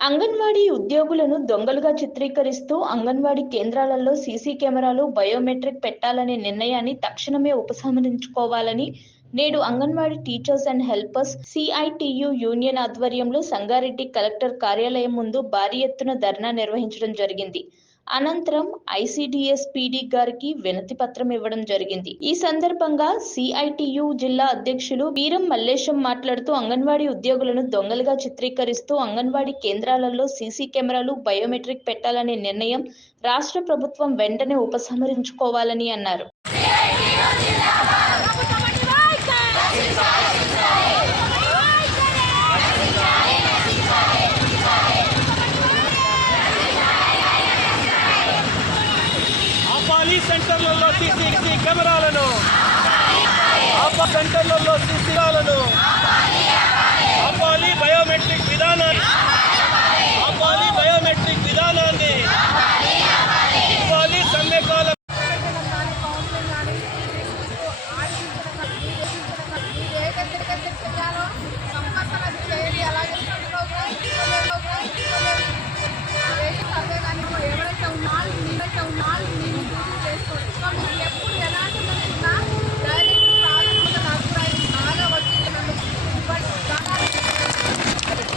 అంగన్వాడీ ఉద్యోగులను దొంగలుగా చిత్రీకరిస్తూ అంగన్వాడీ కేంద్రాలలో సీసీ కెమెరాలు, బయోమెట్రిక్ పెట్టాలనే నిర్ణయాన్ని తక్షణమే ఉపసంహరించుకోవాలని నేడు anganwadi teachers and helpers CITU union ఆధ్వర్యంలో సంగారెడ్డి కలెక్టర్ కార్యాలయం ముందు భారీ ఎత్తున ధర్నా నిర్వహించడం జరిగింది. అనంతరం ఐసిడిఎస్ పీడీ గారికి వినతి పత్రం ఇవ్వడం జరిగింది. ఈ సందర్భంగా సిఐటియు జిల్లా అధ్యక్షులు వీరం మల్లేశం మాట్లాడుతూ అంగన్వాడీ ఉద్యోగులను దొంగలుగా చిత్రీకరిస్తూ అంగన్వాడీ కేంద్రాలలో సీసీ కెమెరాలు, బయోమెట్రిక్ పెట్టాలనే నిర్ణయం రాష్ట్ర ప్రభుత్వం వెంటనే ఉపసంహరించుకోవాలని అన్నారు. సెంటర్లలో సీసీ కెమెరాలను, సెంటర్లలో సీసీ కెమెరాలను